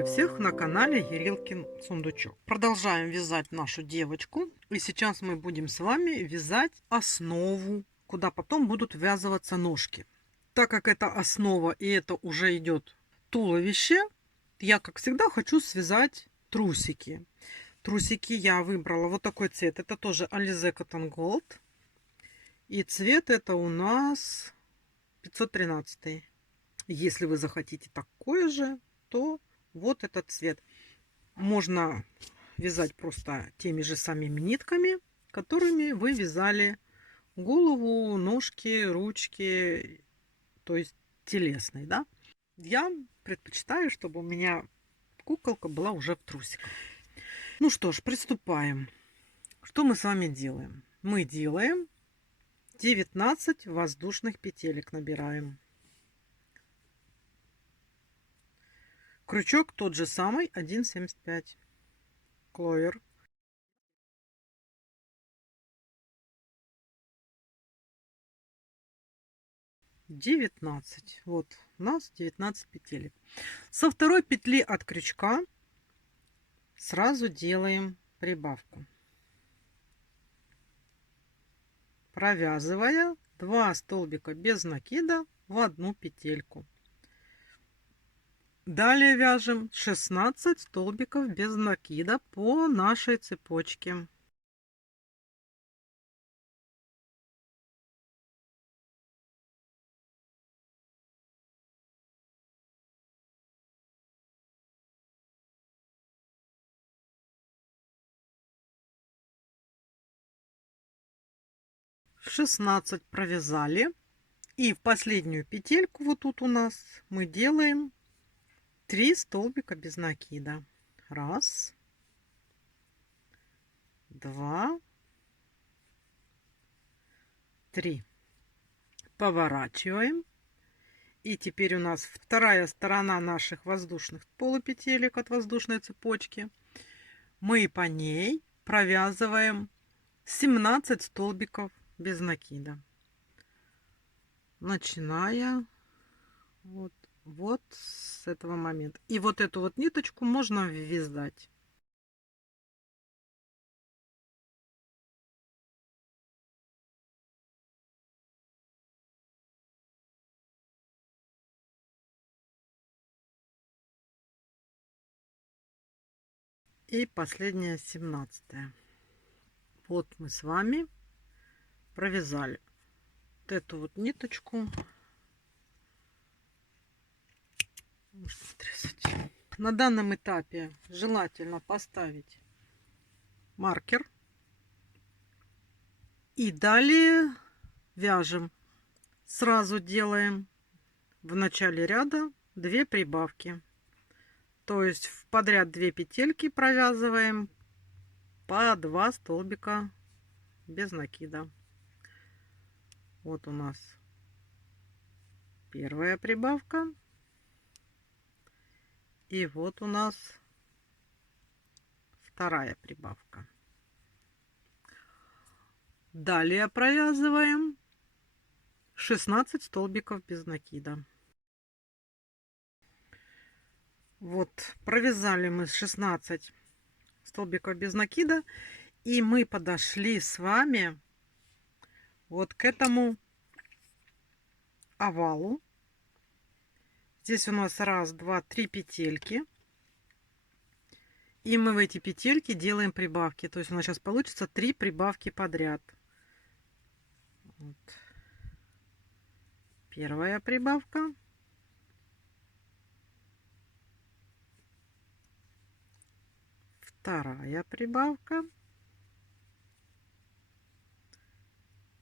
Приветствую всех на канале Ерилкин Сундучок. Продолжаем вязать нашу девочку. И сейчас мы будем с вами вязать основу, куда потом будут ввязываться ножки. Так как это основа и это уже идет туловище, я, как всегда, хочу связать трусики. Трусики я выбрала вот такой цвет. Это тоже Alize Cotton Gold. И цвет это у нас 513. Если вы захотите такой же, то вот этот цвет. Можно вязать просто теми же самыми нитками, которыми вы вязали голову, ножки, ручки, то есть телесной, да. Я предпочитаю, чтобы у меня куколка была уже в трусиках. Ну что ж, приступаем. Что мы с вами делаем? Мы делаем 19 воздушных петелек, набираем. Крючок тот же самый, 1,75. Кловер. Девятнадцать. Вот у нас 19 петелек. Со второй петли от крючка сразу делаем прибавку, провязывая 2 столбика без накида в одну петельку. Далее вяжем 16 столбиков без накида по нашей цепочке. Шестнадцать провязали. И в последнюю петельку вот тут у нас мы делаем 3 столбика без накида. Раз, два, три. Поворачиваем. И теперь у нас вторая сторона наших воздушных полупетелек от воздушной цепочки. Мы по ней провязываем 17 столбиков без накида, начиная вот с этого момента. И вот эту вот ниточку можно ввязать. И последняя 17-я. Вот мы с вами провязали вот эту вот ниточку. На данном этапе желательно поставить маркер. И далее вяжем. Сразу делаем в начале ряда 2 прибавки. То есть в подряд 2 петельки провязываем по 2 столбика без накида. Вот у нас первая прибавка. И вот у нас вторая прибавка. Далее провязываем 16 столбиков без накида. Вот провязали мы 16 столбиков без накида. И мы подошли с вами вот к этому овалу. Здесь у нас раз, два, три петельки. И мы в эти петельки делаем прибавки. То есть у нас сейчас получится 3 прибавки подряд. Вот. Первая прибавка. Вторая прибавка.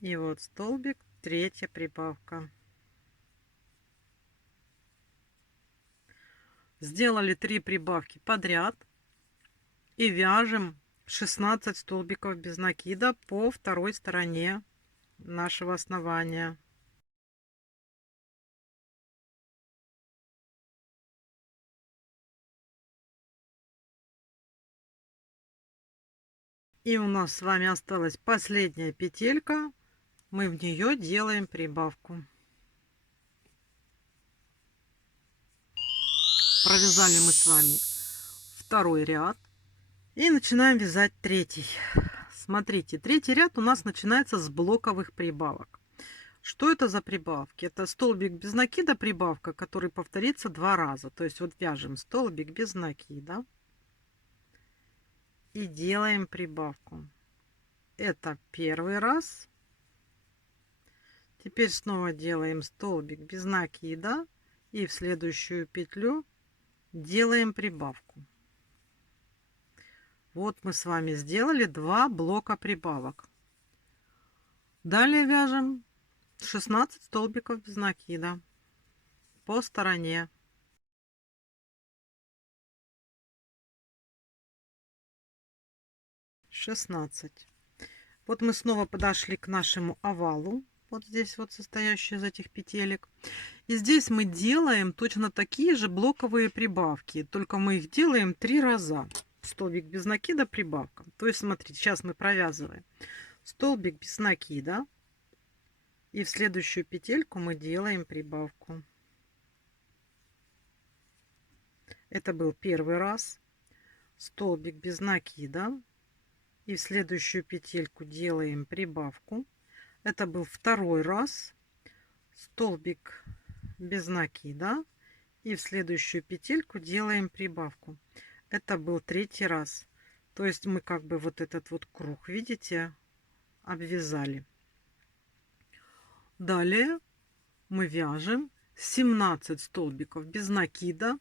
И вот столбик, третья прибавка. Сделали 3 прибавки подряд. И вяжем 16 столбиков без накида по второй стороне нашего основания. И у нас с вами осталась последняя петелька. Мы в нее делаем прибавку. Провязали мы с вами второй ряд. И начинаем вязать третий. Смотрите, третий ряд у нас начинается с блоковых прибавок. Что это за прибавки? Это столбик без накида прибавка, который повторится 2 раза. То есть вот вяжем столбик без накида и делаем прибавку. Это первый раз. Теперь снова делаем столбик без накида и в следующую петлю делаем прибавку. Вот мы с вами сделали 2 блока прибавок. Далее вяжем 16 столбиков без накида по стороне. Вот мы снова подошли к нашему овалу, вот здесь вот состоящий из этих петелек. И здесь мы делаем точно такие же блоковые прибавки, только мы их делаем 3 раза. Столбик без накида прибавка. То есть смотрите, сейчас мы провязываем столбик без накида и в следующую петельку мы делаем прибавку. Это был первый раз. Столбик без накида и в следующую петельку делаем прибавку. Это был второй раз. Столбик без накида и в следующую петельку делаем прибавку. Это был третий раз. То есть мы как бы вот этот вот круг, видите, обвязали. Далее мы вяжем 17 столбиков без накида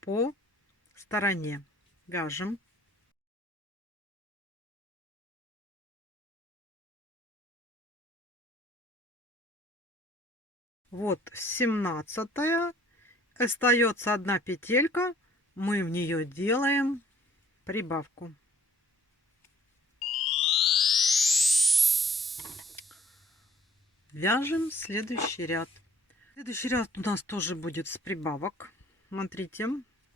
по стороне. Вяжем. Вот 17-я. Остается одна петелька. Мы в нее делаем прибавку. Вяжем следующий ряд. Следующий ряд у нас тоже будет с прибавок. Смотрите,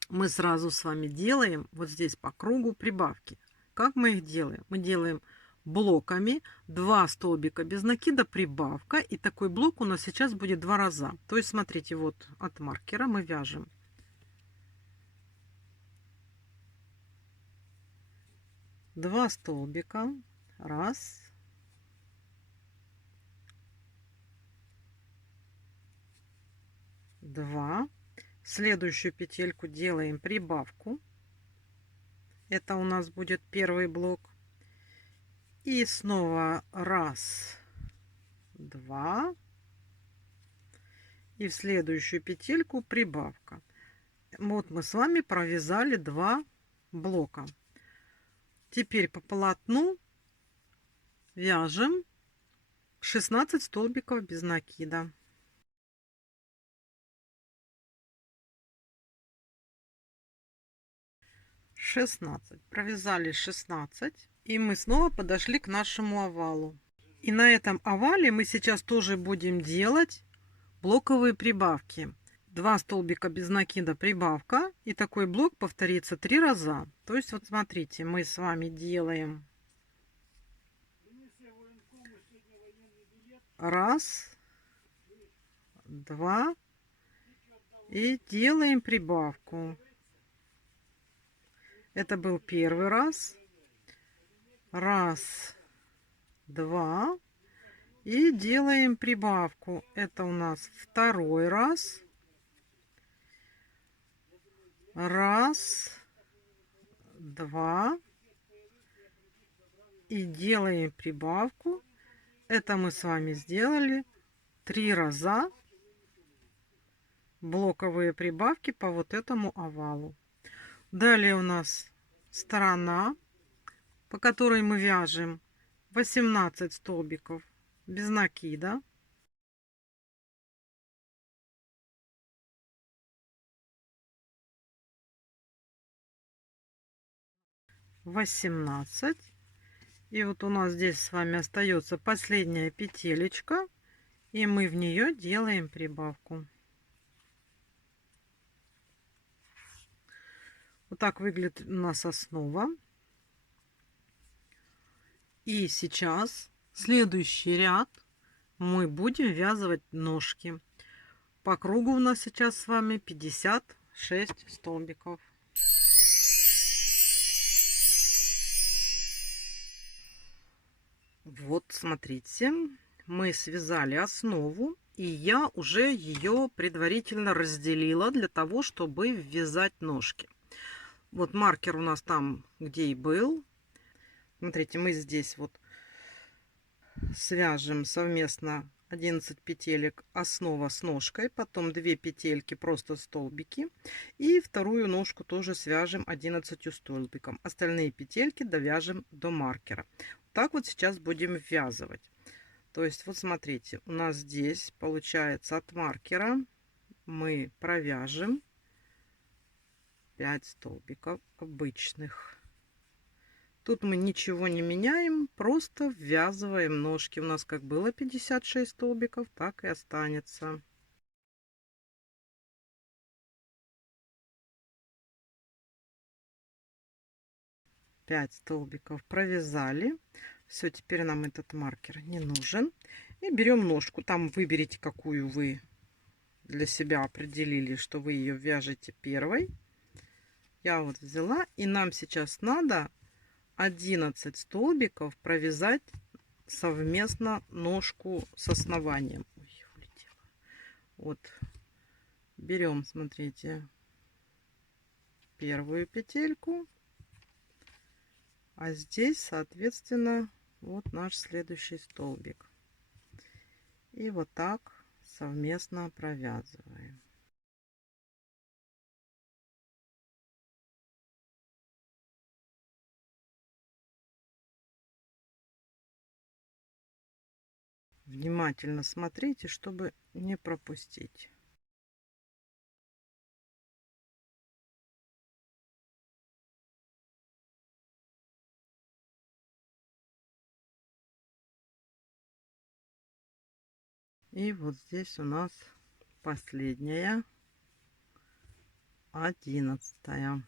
мы сразу с вами делаем вот здесь по кругу прибавки. Как мы их делаем? Мы делаем блоками 2 столбика без накида прибавка. И такой блок у нас сейчас будет 2 раза. То есть смотрите, вот от маркера мы вяжем 2 столбика. Раз. Два. Следующую петельку делаем прибавку. Это у нас будет первый блок. И снова раз, два. И в следующую петельку прибавка. Вот мы с вами провязали 2 блока. Теперь по полотну вяжем 16 столбиков без накида. Провязали 16. И мы снова подошли к нашему овалу. И на этом овале мы сейчас тоже будем делать блоковые прибавки. 2 столбика без накида прибавка. И такой блок повторится 3 раза. То есть вот смотрите, мы с вами делаем раз, два и делаем прибавку. Это был первый раз. Раз, два. И делаем прибавку. Это у нас второй раз. Раз, два. И делаем прибавку. Это мы с вами сделали 3 раза. Блоковые прибавки по вот этому овалу. Далее у нас сторона, по которой мы вяжем 18 столбиков без накида. И вот у нас здесь с вами остается последняя петелечка, и мы в нее делаем прибавку. Вот так выглядит у нас основа. И сейчас следующий ряд мы будем вязывать ножки. По кругу у нас сейчас с вами 56 столбиков. Вот, смотрите, мы связали основу, и я уже ее предварительно разделила для того, чтобы ввязать ножки. Вот маркер у нас там, где и был. Смотрите, мы здесь вот свяжем совместно 11 петелек основа с ножкой, потом 2 петельки просто столбики, и вторую ножку тоже свяжем 11 столбиком. Остальные петельки довяжем до маркера. Так вот сейчас будем ввязывать. То есть вот смотрите, у нас здесь получается от маркера мы провяжем 5 столбиков обычных. Тут мы ничего не меняем, просто ввязываем ножки. У нас как было 56 столбиков, так и останется. Пять столбиков провязали. Все, теперь нам этот маркер не нужен. И берем ножку. Там выберите, какую вы для себя определили, что вы ее вяжете первой. Я вот взяла, и нам сейчас надо 11 столбиков провязать совместно ножку с основанием. Ой, улетела. Вот берем, смотрите, первую петельку, а здесь, соответственно, вот наш следующий столбик. И вот так совместно провязываем. Внимательно смотрите, чтобы не пропустить. И вот здесь у нас последняя, 11-я.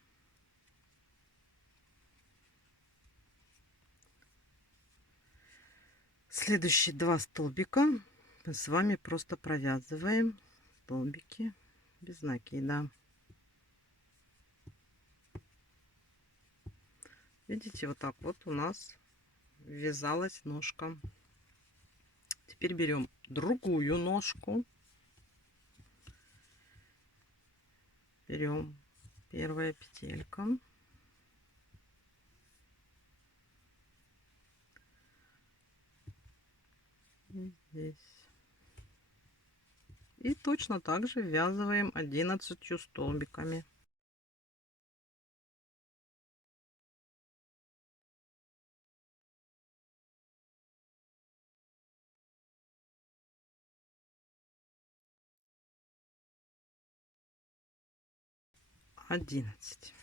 Следующие 2 столбика мы с вами просто провязываем столбики без накида. Видите, вот так вот у нас ввязалась ножка. Теперь берем другую ножку. Берем первая петелька. И здесь. И точно так же ввязываем 11 столбиками. Одиннадцать.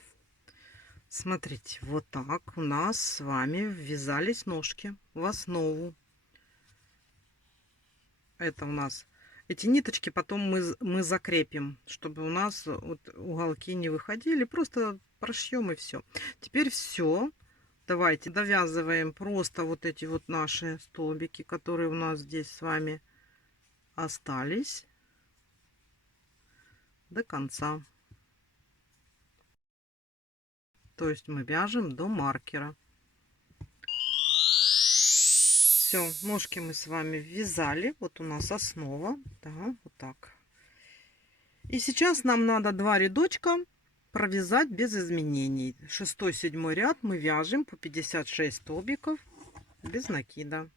Смотрите, вот так у нас с вами ввязались ножки в основу. Это у нас эти ниточки потом мы закрепим, чтобы у нас вот уголки не выходили. Просто прошьем и все. Теперь все. Давайте довязываем просто вот эти вот наши столбики, которые у нас здесь с вами остались, до конца. То есть мы вяжем до маркера. Все, ножки мы с вами ввязали. Вот у нас основа. Да, вот так. И сейчас нам надо 2 рядочка провязать без изменений. 6-7 ряд мы вяжем по 56 столбиков без накида.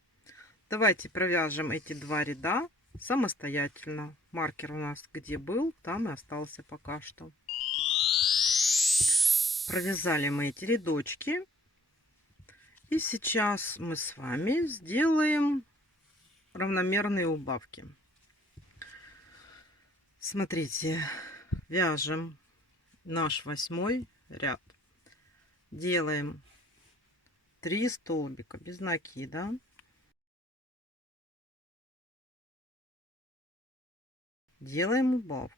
Давайте провяжем эти 2 ряда самостоятельно. Маркер у нас где был, там и остался пока что. Провязали мы эти рядочки. И сейчас мы с вами сделаем равномерные убавки. Смотрите, вяжем наш 8 ряд. Делаем 3 столбика без накида. Делаем убавку.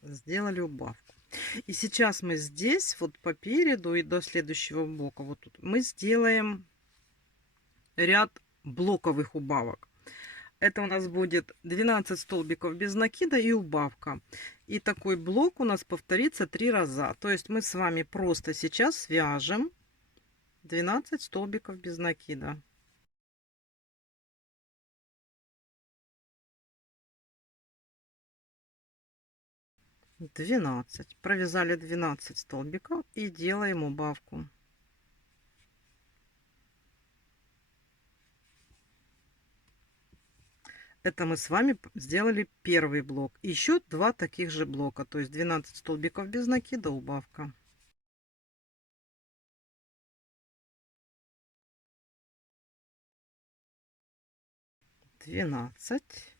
Сделали убавку. И сейчас мы здесь, вот по переду и до следующего бока, вот тут, мы сделаем ряд блоковых убавок. Это у нас будет 12 столбиков без накида и убавка. И такой блок у нас повторится 3 раза. То есть мы с вами просто сейчас свяжем 12 столбиков без накида. Провязали 12 столбиков и делаем убавку. Это мы с вами сделали первый блок. Еще два таких же блока, то есть 12 столбиков без накида, убавка. Двенадцать.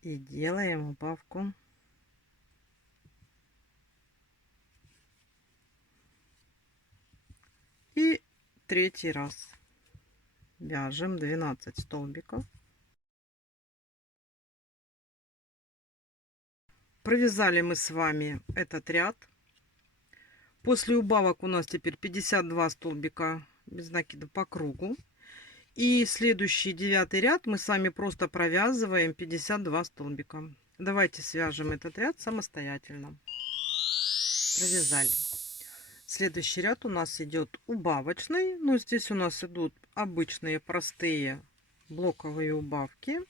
И делаем убавку. И третий раз вяжем 12 столбиков. Провязали мы с вами этот ряд. После убавок у нас теперь 52 столбика без накида по кругу. И следующий 9 ряд мы с вами просто провязываем 52 столбика. Давайте свяжем этот ряд самостоятельно. Провязали. Следующий ряд у нас идет убавочный. Но здесь у нас идут обычные простые блоковые убавки.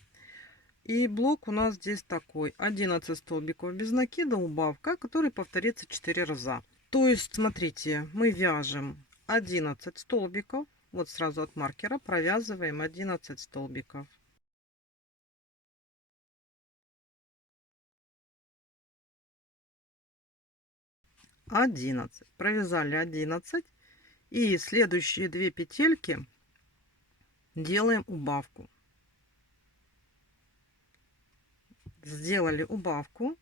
И блок у нас здесь такой: 11 столбиков без накида, убавка, который повторится 4 раза. То есть, смотрите, мы вяжем 11 столбиков. Вот сразу от маркера провязываем 11 столбиков. Провязали 11. И следующие 2 петельки делаем убавку. Сделали убавку.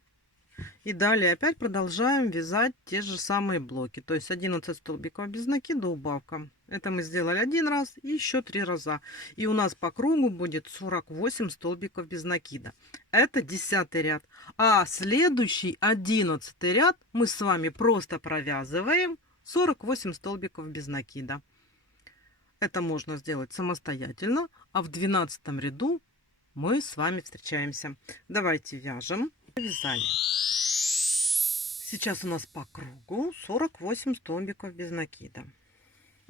И далее опять продолжаем вязать те же самые блоки. То есть 11 столбиков без накида, убавка. Это мы сделали один раз и еще 3 раза. И у нас по кругу будет 48 столбиков без накида. Это 10 ряд. А следующий 11 ряд мы с вами просто провязываем 48 столбиков без накида. Это можно сделать самостоятельно. А в 12 ряду мы с вами встречаемся. Давайте вяжем. Провязали. Сейчас у нас по кругу 48 столбиков без накида.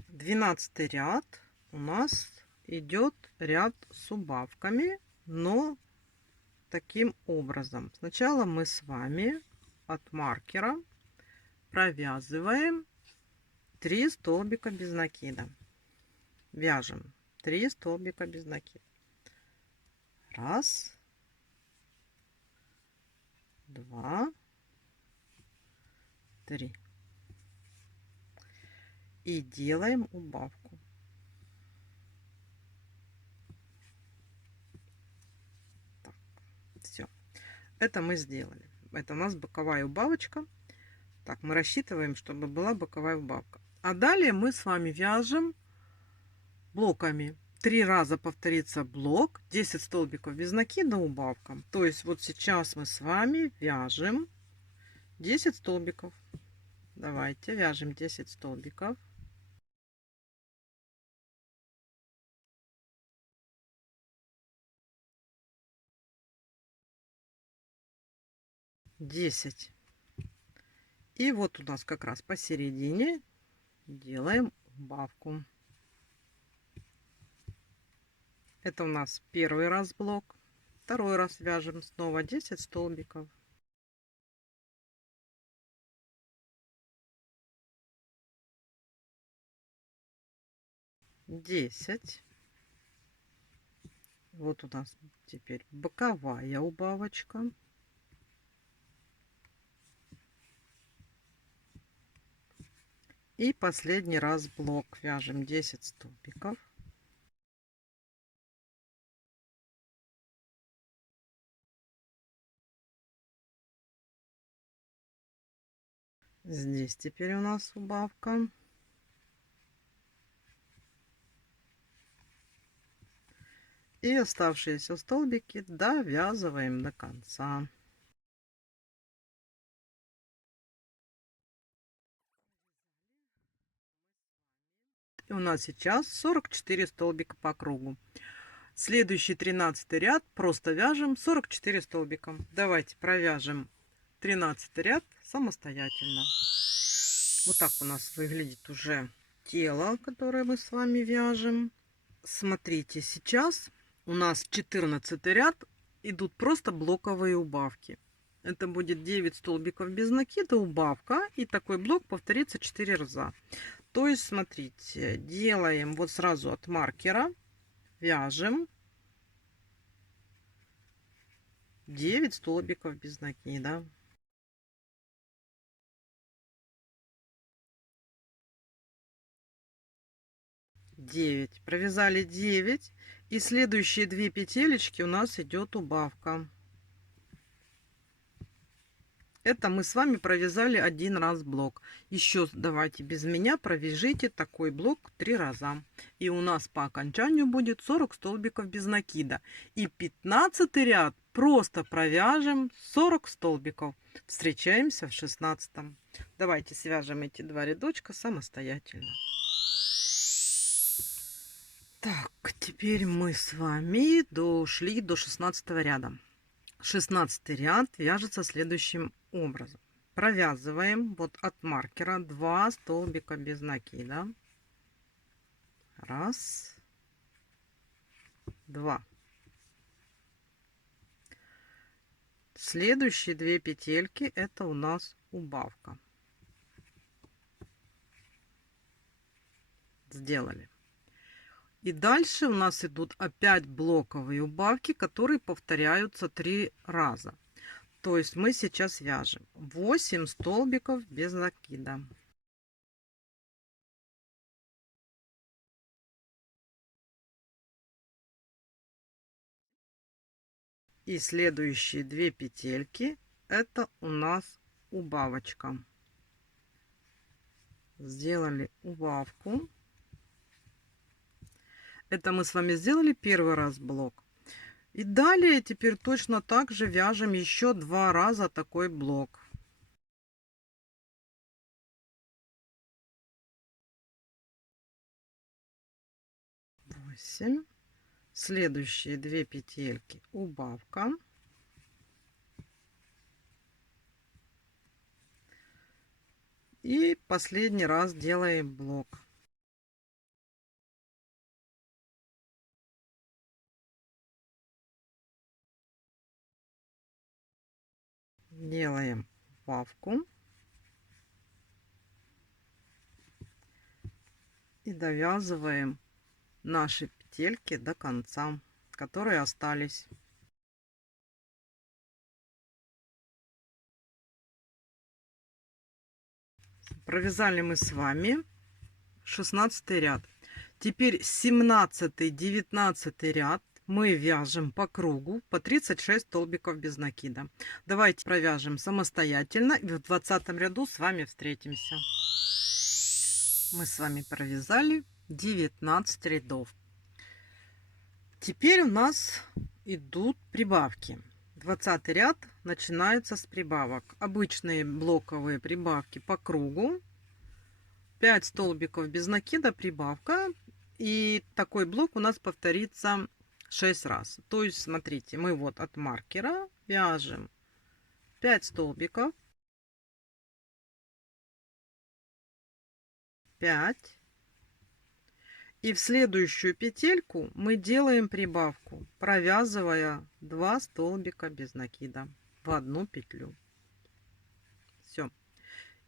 12 ряд у нас идет ряд с убавками, но таким образом. Сначала мы с вами от маркера провязываем 3 столбика без накида. Вяжем 3 столбика без накида. Раз, два, 3. И делаем убавку. Так, все. Это мы сделали. Это у нас боковая убавочка. Так, мы рассчитываем, чтобы была боковая убавка. А далее мы с вами вяжем блоками. 3 раза повторится блок, 10 столбиков без накида, убавка. То есть вот сейчас мы с вами вяжем 10 столбиков. Давайте вяжем 10 столбиков. Десять. И вот у нас как раз посередине делаем убавку. Это у нас первый раз блок. Второй раз вяжем снова 10 столбиков. Десять. Вот у нас теперь боковая убавочка. И последний раз блок. Вяжем 10 столбиков. Здесь теперь у нас убавка. И оставшиеся столбики довязываем до конца. И у нас сейчас 44 столбика по кругу. Следующий 13 ряд просто вяжем 44 столбика. Давайте провяжем 13 ряд самостоятельно. Вот так у нас выглядит уже тело, которое мы с вами вяжем. Смотрите, сейчас у нас 14 ряд, идут просто блоковые убавки. Это будет 9 столбиков без накида, убавка, и такой блок повторится 4 раза. То есть, смотрите, делаем вот сразу от маркера, вяжем 9 столбиков без накида. Девять. Провязали 9. И следующие 2 петелечки у нас идет убавка. Это мы с вами провязали один раз блок. Еще давайте без меня провяжите такой блок 3 раза. И у нас по окончанию будет 40 столбиков без накида. И 15 ряд просто провяжем 40 столбиков. Встречаемся в 16. Давайте свяжем эти два рядочка самостоятельно. Так, теперь мы с вами дошли до 16 ряда. 16 ряд вяжется следующим образом. Провязываем вот от маркера 2 столбика без накида. Раз, два. Следующие 2 петельки это у нас убавка. Сделали. И дальше у нас идут опять блоковые убавки, которые повторяются 3 раза. То есть мы сейчас вяжем 8 столбиков без накида. И следующие 2 петельки это у нас убавочка. Сделали убавку. Это мы с вами сделали первый раз блок. И далее теперь точно так же вяжем еще 2 раза такой блок. Восемь. Следующие 2 петельки убавка. И последний раз делаем блок. Делаем убавку. И довязываем наши петельки до конца, которые остались. Провязали мы с вами 16 ряд. Теперь 17-19 ряд мы вяжем по кругу по 36 столбиков без накида. Давайте провяжем самостоятельно и в 20 ряду с вами встретимся. Мы с вами провязали 19 рядов. Теперь у нас идут прибавки. 20 ряд начинается с прибавок. Обычные блоковые прибавки по кругу. 5 столбиков без накида, прибавка. И такой блок у нас повторится 6 раз. То есть, смотрите, мы вот от маркера вяжем 5 столбиков. 5. И в следующую петельку мы делаем прибавку, провязывая 2 столбика без накида в одну петлю. Все.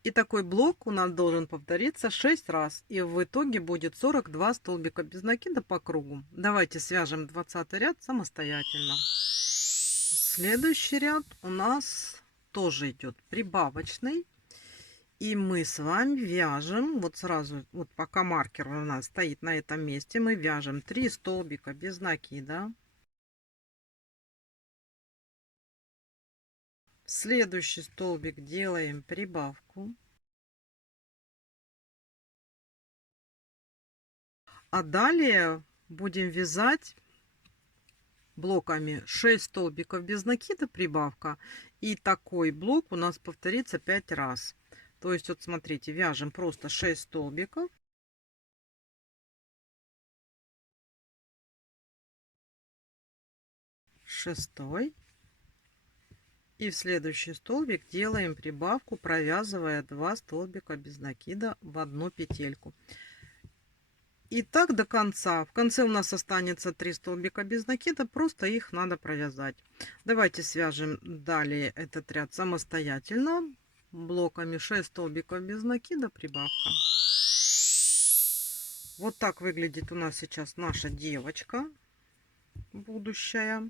И такой блок у нас должен повториться 6 раз. И в итоге будет 42 столбика без накида по кругу. Давайте свяжем 20 ряд самостоятельно. Следующий ряд у нас тоже идет прибавочный. И мы с вами вяжем, вот сразу, вот пока маркер у нас стоит на этом месте, мы вяжем 3 столбика без накида. В следующий столбик делаем прибавку. А далее будем вязать блоками 6 столбиков без накида, прибавка. И такой блок у нас повторится 5 раз. То есть, вот смотрите, вяжем просто 6 столбиков. Шестой. И в следующий столбик делаем прибавку, провязывая 2 столбика без накида в одну петельку. И так до конца. В конце у нас останется 3 столбика без накида, просто их надо провязать. Давайте свяжем далее этот ряд самостоятельно. Блоками 6 столбиков без накида, прибавка. Вот так выглядит у нас сейчас наша девочка будущая.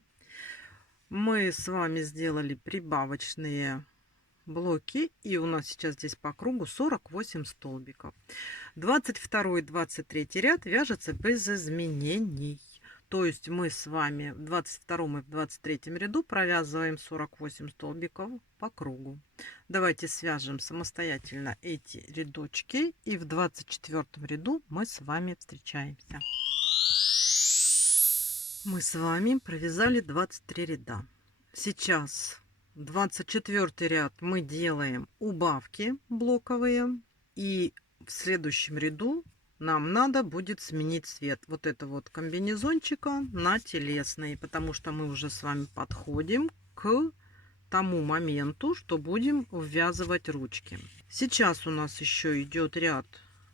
Мы с вами сделали прибавочные блоки, и у нас сейчас здесь по кругу 48 столбиков. 22-23 ряд вяжется без изменений. То есть мы с вами в 22 и в 23 ряду провязываем 48 столбиков по кругу. Давайте свяжем самостоятельно эти рядочки, и в 24 ряду мы с вами встречаемся. Мы с вами провязали 23 ряда. Сейчас 24 ряд мы делаем убавки блоковые, и в следующем ряду нам надо будет сменить цвет вот это вот комбинезончика на телесный, потому что мы уже с вами подходим к тому моменту, что будем ввязывать ручки. Сейчас у нас еще идет ряд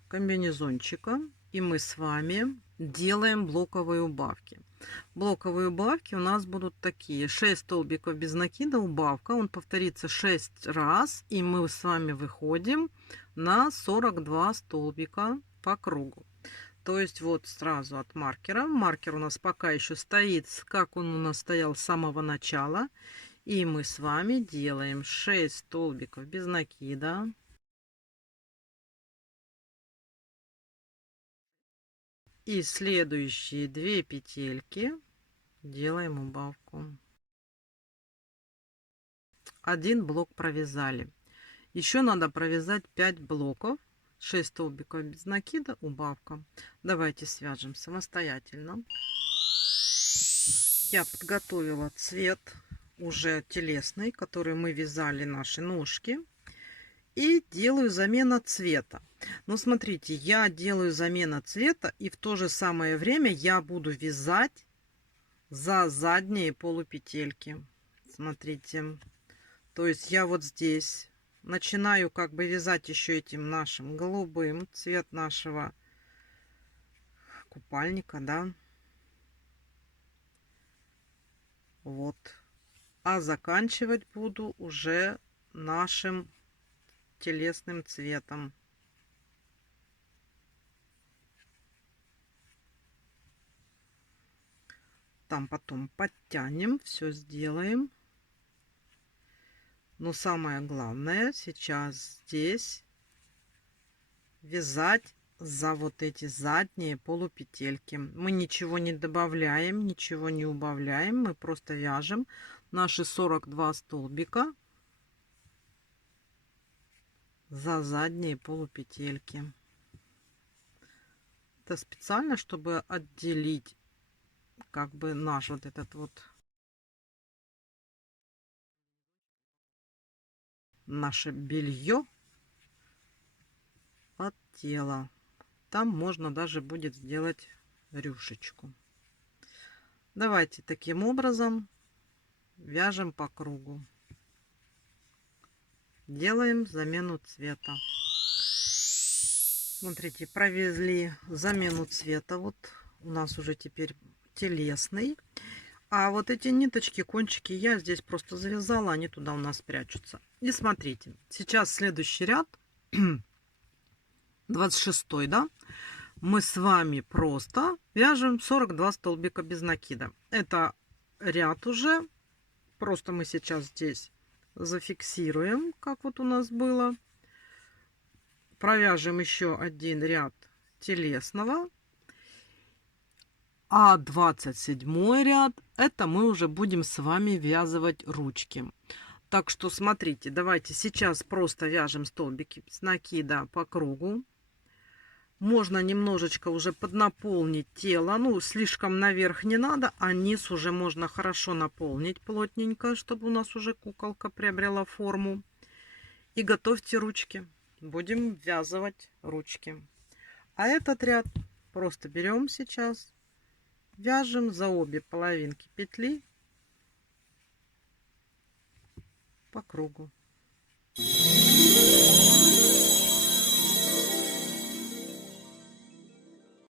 комбинезончика, и мы с вами делаем блоковые убавки. Блоковые убавки у нас будут такие: 6 столбиков без накида, убавка, он повторится 6 раз, и мы с вами выходим на 42 столбика по кругу. То есть вот сразу от маркера. Маркер у нас пока еще стоит, как он у нас стоял с самого начала. И мы с вами делаем 6 столбиков без накида. И следующие 2 петельки делаем убавку. Один блок провязали. Еще надо провязать 5 блоков. 6 столбиков без накида, убавка. Давайте свяжем самостоятельно. Я подготовила цвет уже телесный, который мы вязали наши ножки. И делаю замена цвета. Но смотрите, я делаю замена цвета, и в то же самое время я буду вязать за задние полупетельки. Смотрите. То есть я вот здесь начинаю как бы вязать еще этим нашим голубым, цвет нашего купальника, да. Вот. А заканчивать буду уже нашим телесным цветом. Там потом подтянем, все сделаем. Но самое главное сейчас здесь вязать за вот эти задние полупетельки. Мы ничего не добавляем, ничего не убавляем. Мы просто вяжем наши 42 столбика за задние полупетельки. Это специально, чтобы отделить как бы наш вот этот вот наше белье от тела. Там можно даже будет сделать рюшечку. Давайте таким образом вяжем по кругу. Делаем замену цвета. Смотрите, провезли замену цвета. Вот у нас уже теперь телесный. А вот эти ниточки, кончики я здесь просто завязала, они туда у нас прячутся. И смотрите, сейчас следующий ряд, 26-й, да, мы с вами просто вяжем 42 столбика без накида. Это ряд уже, просто мы сейчас здесь зафиксируем, как вот у нас было. Провяжем еще один ряд телесного. А 27 ряд, это мы уже будем с вами вязывать ручки. Так что смотрите, давайте сейчас просто вяжем столбики с накида по кругу. Можно немножечко уже поднаполнить тело, ну слишком наверх не надо, а низ уже можно хорошо наполнить плотненько, чтобы у нас уже куколка приобрела форму. И готовьте ручки, будем ввязывать ручки. А этот ряд просто берем сейчас. Вяжем за обе половинки петли по кругу.